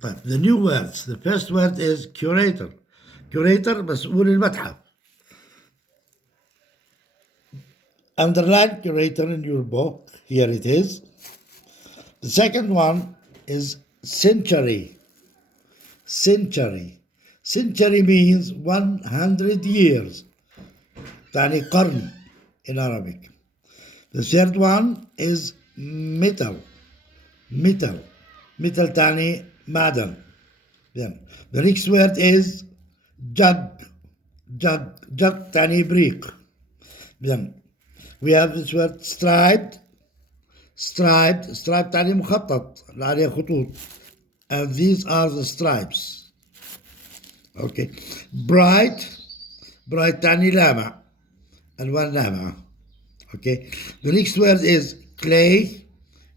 طيب, the new words. The first word is curator. Curator مسؤول المتحف. Underline curator in your book. Here it is. The second one is century. Century. Century means 100 years. تعني قرن in Arabic. The third one is metal. Metal. Metal تعني معدن. Then the next word is jug. Jug. Jug تعني بريق. Then we have this word striped. Striped. Striped تعني مخطط اللي عليه خطوط. And these are the stripes. Okay. Bright. Bright تعني لامع. ألوان لامعة. Okay. The next word is clay.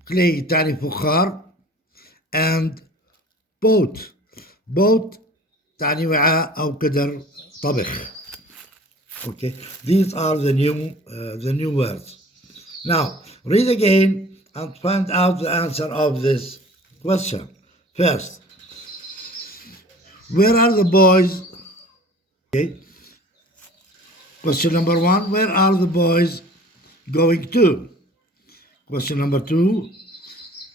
Clay تعني فخار. And boat. Boat تعني وعاء أو قدر طبخ. Okay. These are the new words. Now read again and find out the answer of this question. First, where are the boys? Okay. Question number 1, where are the boys going to? Question number 2,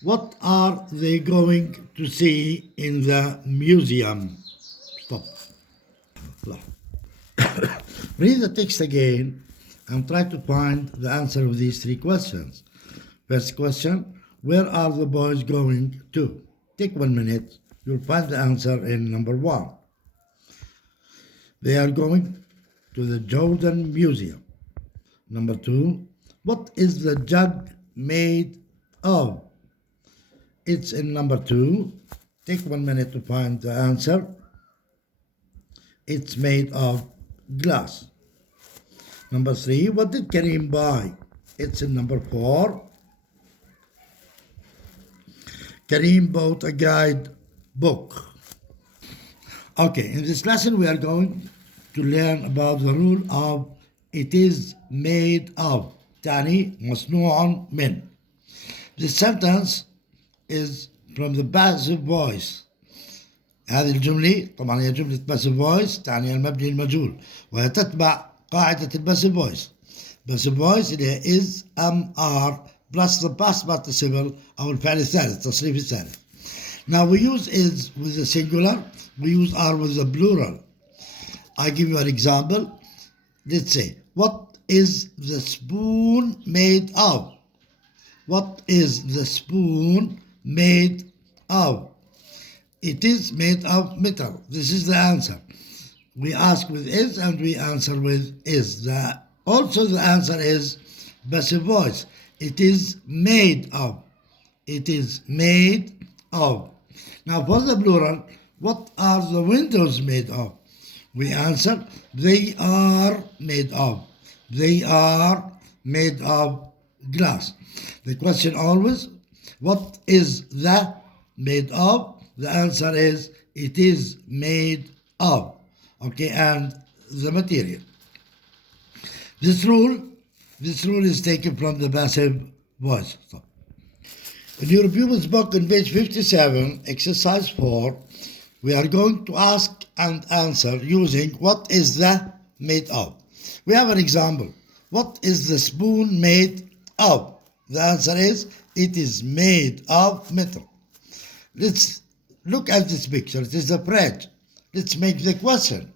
what are they going to see in the museum? Stop. Read the text again and try to find the answer of these 3 questions. First question, where are the boys going to? Take 1 minute. You'll find the answer in number 1. They are going to the Jordan Museum. Number 2, what is the jug made of? It's in number 2. Take 1 minute to find the answer. It's made of glass. Number 3, what did Karim buy? It's in number 4. Karim bought a guide book. Okay, in this lesson we are going to learn about the rule of it is made of. تعني مصنوع من. This sentence is from the passive voice. هذه الجملة طبعا هي جملة passive voice تعني المبني المجهول وهي تتبع قاعدة الباسيف voice. Passive voice اللي هي is, am, are plus the past participle أو الفعل الثالث التصريف الثالث. Now we use is with the singular, we use are with the plural. I give you an example. Let's say, what is the spoon made of? What is the spoon made of? It is made of metal. This is the answer. We ask with is and we answer with is. Also the answer is passive voice. It is made of. It is made of. Now for the plural, what are the windows made of? We answer, they are made of. They are made of glass. The question always, what is the made of? The answer is, it is made of. Okay, and the material. This rule is taken from the passive voice. In your pupil's book on page 57, exercise 4, we are going to ask and answer using what is the made of. We have an example. What is the spoon made of? The answer is, it is made of metal. Let's look at this picture. It is the fridge. Let's make the question.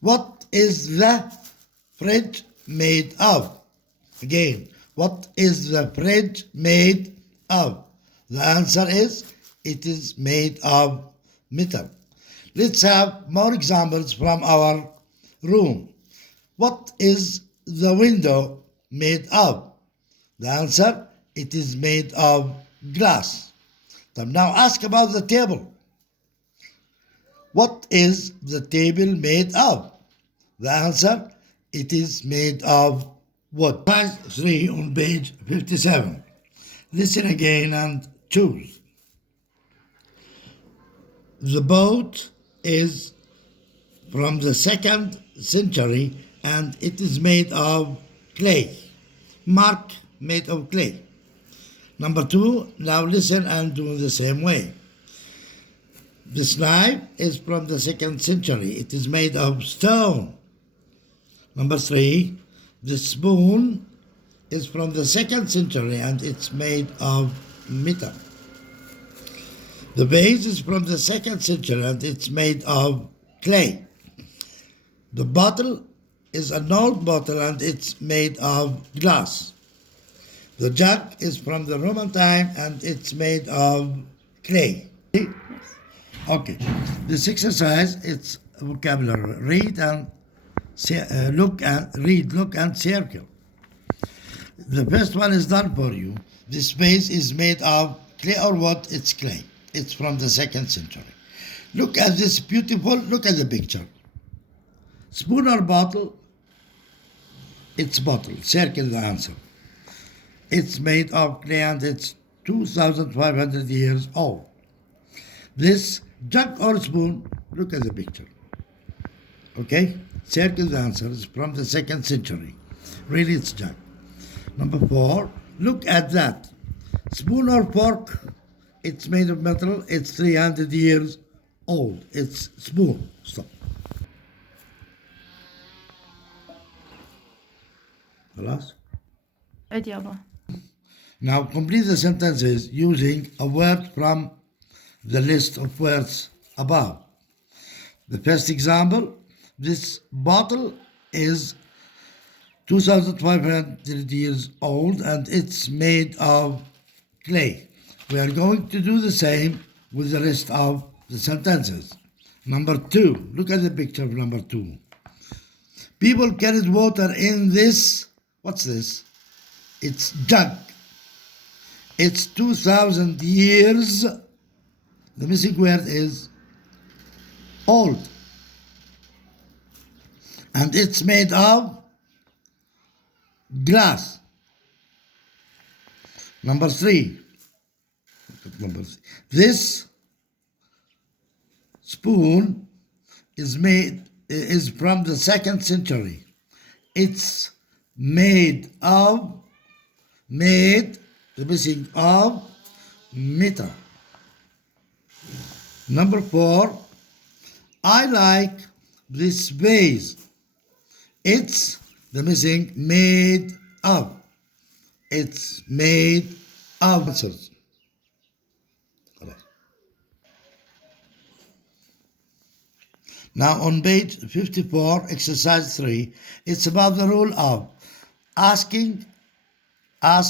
What is the fridge made of? Again, what is the fridge made of? The answer is, it is made of metal. Let's have more examples from our room. What is the window made of? The answer, it is made of glass. Now ask about the table. What is the table made of? The answer, it is made of wood. Exercise 3 on page 57. Listen again and choose. The boat is from the 2nd century and it is made of clay. Mark, made of clay. Number 2, now listen and do the same way. This knife is from the 2nd century. It is made of stone. Number 3, the spoon is from the 2nd century and it's made of metal. The vase is from the 2nd century and it's made of clay. The bottle is an old bottle and it's made of glass. The jug is from the Roman time and it's made of clay. Okay, this exercise, it's vocabulary. Read and look and circle. The first one is done for you. This vase is made of clay or wood. It's clay. It's from the 2nd century. Look at this beautiful, look at the picture. Spoon or bottle? It's bottle. Circle the answer. It's made of clay and it's 2,500 years old. This jug or spoon, look at the picture. Okay? Circle the answer. It's from the 2nd century. Really, it's jug. Number 4, look at that. Spoon or fork, it's made of metal. It's 300 years old. It's spoon. Stop. خلاص? عيد يابا. Now complete the sentences using a word from the list of words above. The first example, this bottle is 2,500 years old and it's made of clay. We are going to do the same with the rest of the sentences. Number 2, look at the picture of number 2. People carried water in this, what's this? It's jug. It's 2,000 years. The missing word is old. And it's made of glass. Number 3. Look at number 3. This spoon is from the 2nd century. It's made of metal. Number 4, I like this vase. It's made of. It's made of. Answers. Now on page 54, exercise 3, it's about the rule of asking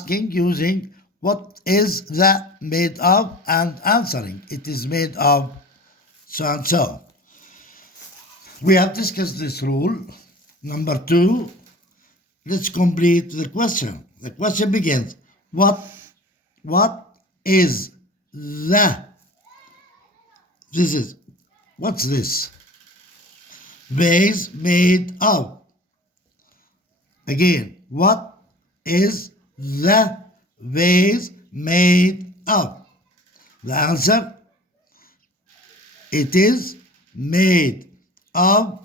using what is that made of and answering it is made of so and so. We have discussed this rule. Number 2, let's complete the question. The question begins, what is what's this? Vase made of. Again, what is the vase made of? The answer, it is made of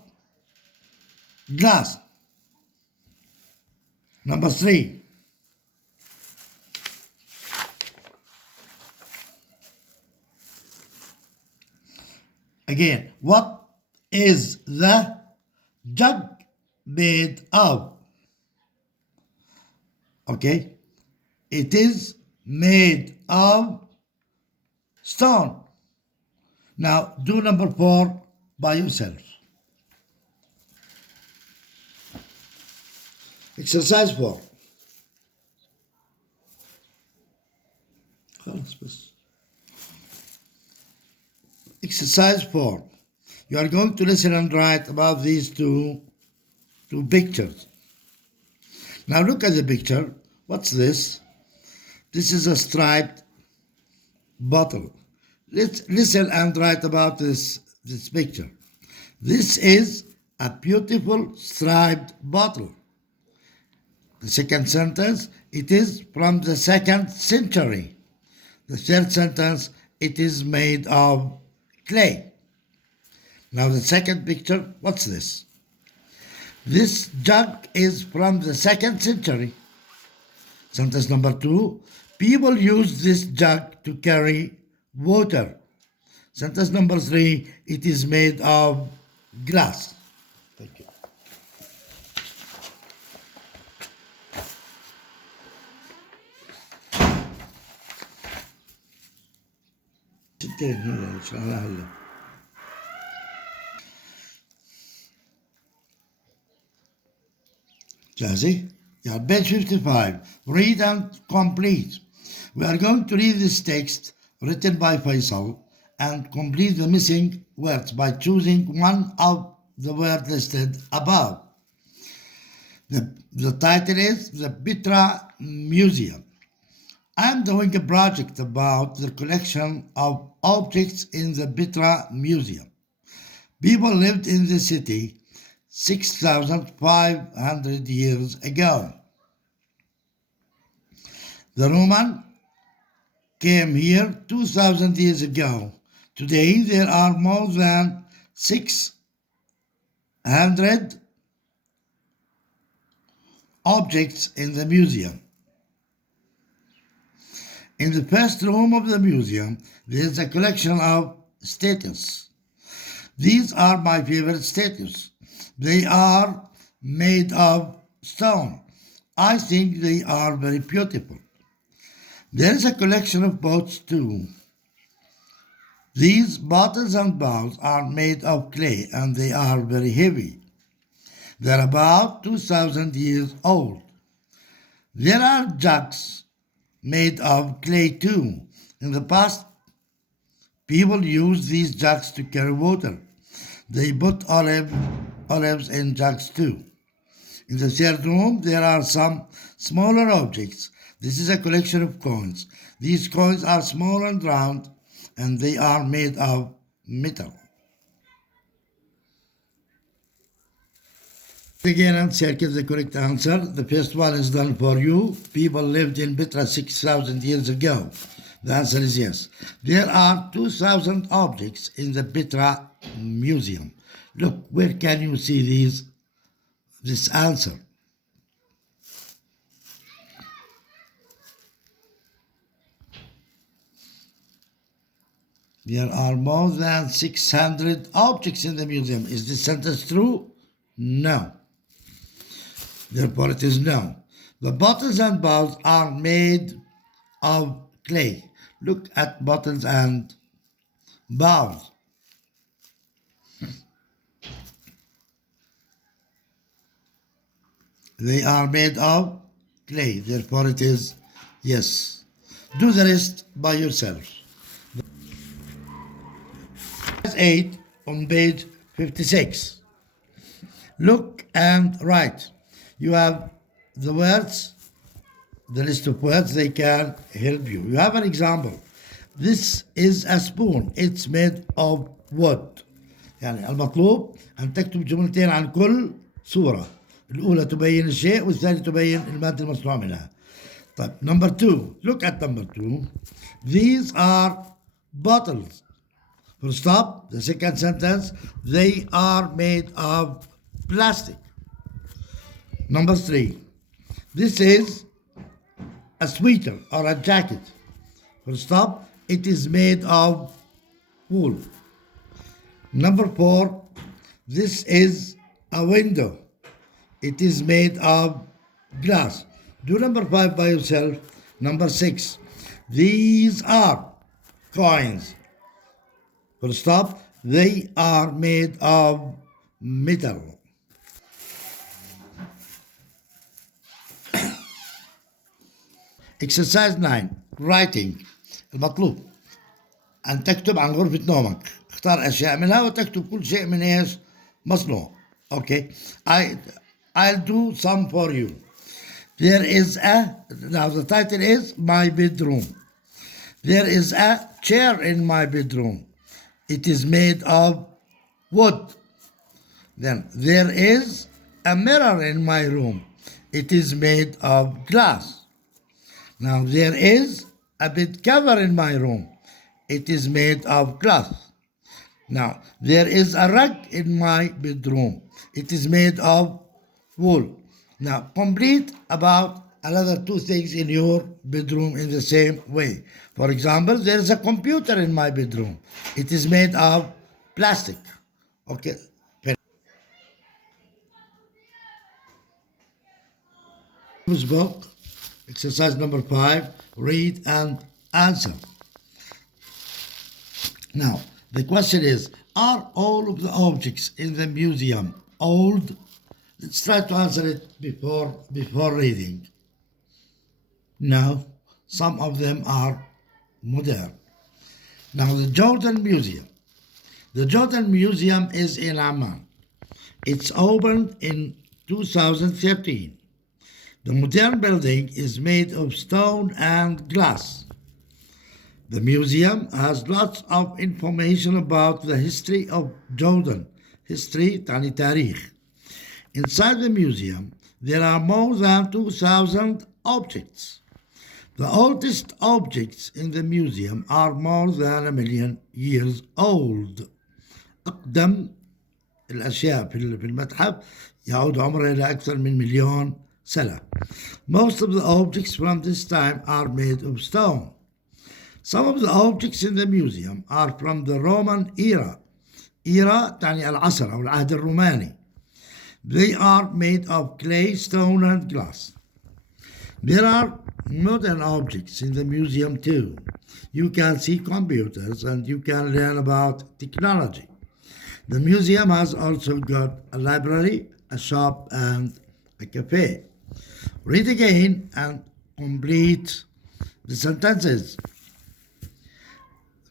glass. Number 3. Again, what is the jug made of? Okay, it is made of stone. Now do number 4 by yourself. Exercise 4. Exercise 4. You are going to listen and write about these two pictures. Now look at the picture. What's this? This is a striped bottle. Let's listen and write about this picture. This is a beautiful striped bottle. The second sentence, it is from the 2nd century. The third sentence, it is made of clay. Now the second picture, what's this? This jug is from the 2nd century. Sentence number 2, people use this jug to carry water. Sentence number 3, it is made of glass. Thank you. ستين هلا إن شاء الله هلا. جاهزة؟ Yeah, page 55. Read and complete. We are going to read this text written by Faisal and complete the missing words by choosing one of the words listed above. The title is The Petra Museum. I'm doing a project about the collection of objects in the Petra Museum. People lived in the city 6,500 years ago. The Roman came here 2,000 years ago. Today there are more than 600 objects in the museum. In the first room of the museum, there is a collection of statues. These are my favorite statues. They are made of stone. I think they are very beautiful. There is a collection of boats too. These bottles and bowls are made of clay and they are very heavy. They're about 2,000 years old. There are jugs made of clay too. In the past, people used these jugs to carry water. They put olives in jugs too. In the third room, there are some smaller objects. This is a collection of coins. These coins are small and round, and they are made of metal. Again and circle the correct answer. The first one is done for you. People lived in Petra 6,000 years ago. The answer is yes. There are 2,000 objects in the Petra Museum. Look, where can you see this answer? There are more than 600 objects in the museum. Is this sentence true? No. Therefore, it is no. The bottles and bowls are made of clay. Look at bottles and bowls. They are made of clay. Therefore, it is yes. Do the rest by yourself. 8 on page 56. Look and write. You have the words, the list of words, they can help you. You have an example. This is a spoon. It's made of wood. يعني المطلوب أن تكتب جملتين عن كل صورة. الأولى تبين الشيء والثانية تبين المادة المصنوع منها. طيب, number 2. Look at number 2. These are bottles. Full stop. The second sentence, they are made of plastic. Number 3. This is a sweater or a jacket. Full stop. It is made of wool. Number 4. This is a window. It is made of glass. Do number 5 by yourself. Number 6. These are coins. Full stop. They are made of metal. Exercise 9. Writing. المطلوب أن تكتب عن غرفة نومك. اختار أشياء منها وتكتب كل شيء من إيش مصنوع. Okay. I'll do some for you. There is now the title is My Bedroom. There is a chair in my bedroom. It is made of wood. Then there is a mirror in my room. It is made of glass. Now there is a bed cover in my room. It is made of glass. Now there is a rug in my bedroom. It is made of wool. Now complete about another two things in your bedroom in the same way. For example, there is a computer in my bedroom. It is made of plastic. Okay. Book, exercise number 5, read and answer. Now, the question is, are all of the objects in the museum old? Let's try to answer it before reading. No, some of them are modern. Now, the Jordan Museum. The Jordan Museum is in Amman. It's opened in 2013. The modern building is made of stone and glass. The museum has lots of information about the history of Jordan. History, تعني تاريخ. Inside the museum, there are more than 2,000 objects. The oldest objects in the museum are more than 1,000,000 years old. أقدم الأشياء في المتحف يعود عمرها إلى أكثر من 1,000,000 سنة. Most of the objects from this time are made of stone. Some of the objects in the museum are from the Roman era. Era تعني العصر أو العهد الروماني. They are made of clay, stone, and glass. There are modern objects in the museum too. You can see computers and you can learn about technology. The museum has also got a library, a shop, and a cafe. Read again and complete the sentences.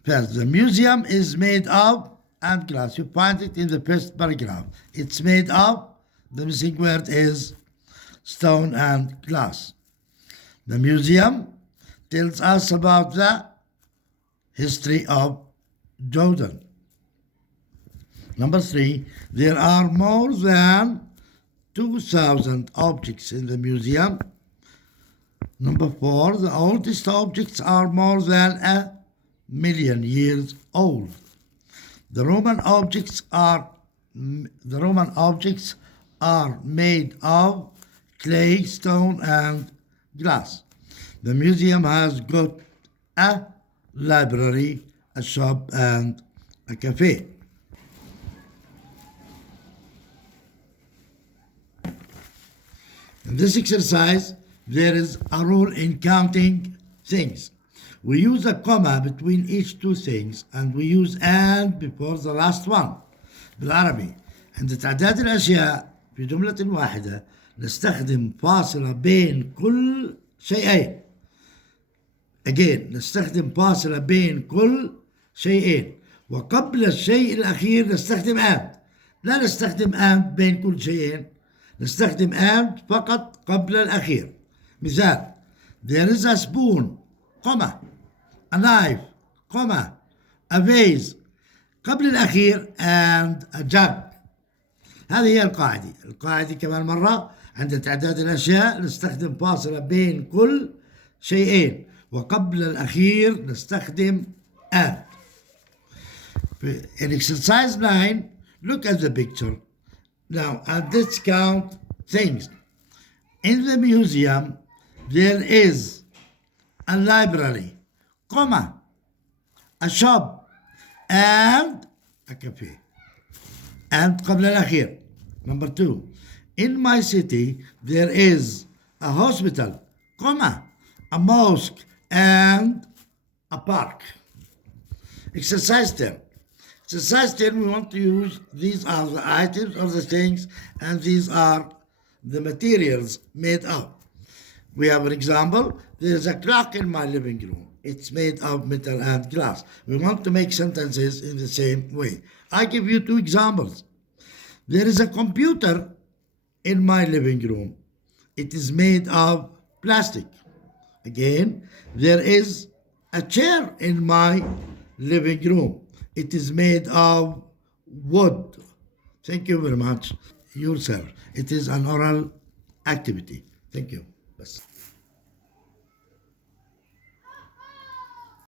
First, the museum is made of and glass. You find it in the first paragraph. It's made of, the missing word is stone and glass. The museum tells us about the history of Jordan. Number 3, there are more than 2,000 objects in the museum. Number 4, the oldest objects are more than 1,000,000 years old. The Roman objects are made of clay, stone, and glass. The museum has got a library, a shop, and a cafe. In this exercise, there is a rule in counting things. We use a comma between each two things and we use and before the last one. بالعربي عند تعداد الأشياء في جملة واحدة نستخدم فاصلة بين كل شيئين. Again, نستخدم فاصلة بين كل شيئين وقبل الشيء الأخير نستخدم and. لا نستخدم and بين كل شيئين. نستخدم and فقط قبل الأخير. مثال: There is a spoon, comma, a knife, comma, a vase, قبل الأخير and a jug. هذه هي القاعدة كمان مرة عند تعداد الأشياء نستخدم فاصلة بين كل شيئين وقبل الأخير نستخدم and. In exercise 9, look at the picture. Now, and let's count things. In the museum, there is a library, comma, a shop, and a cafe. And قبل الأخير. Number 2. In my city, there is a hospital, comma, a mosque, and a park. Exercise 10. Exercise 10, we want to use, these are the items or the things, and these are the materials made of. We have an example. There's a clock in my living room. It's made of metal and glass. We want to make sentences in the same way. I give you 2 examples. There is a computer in my living room. It is made of plastic. Again, there is a chair in my living room. It is made of wood. Thank you very much. Yourself. It is an oral activity. Thank you. Bas.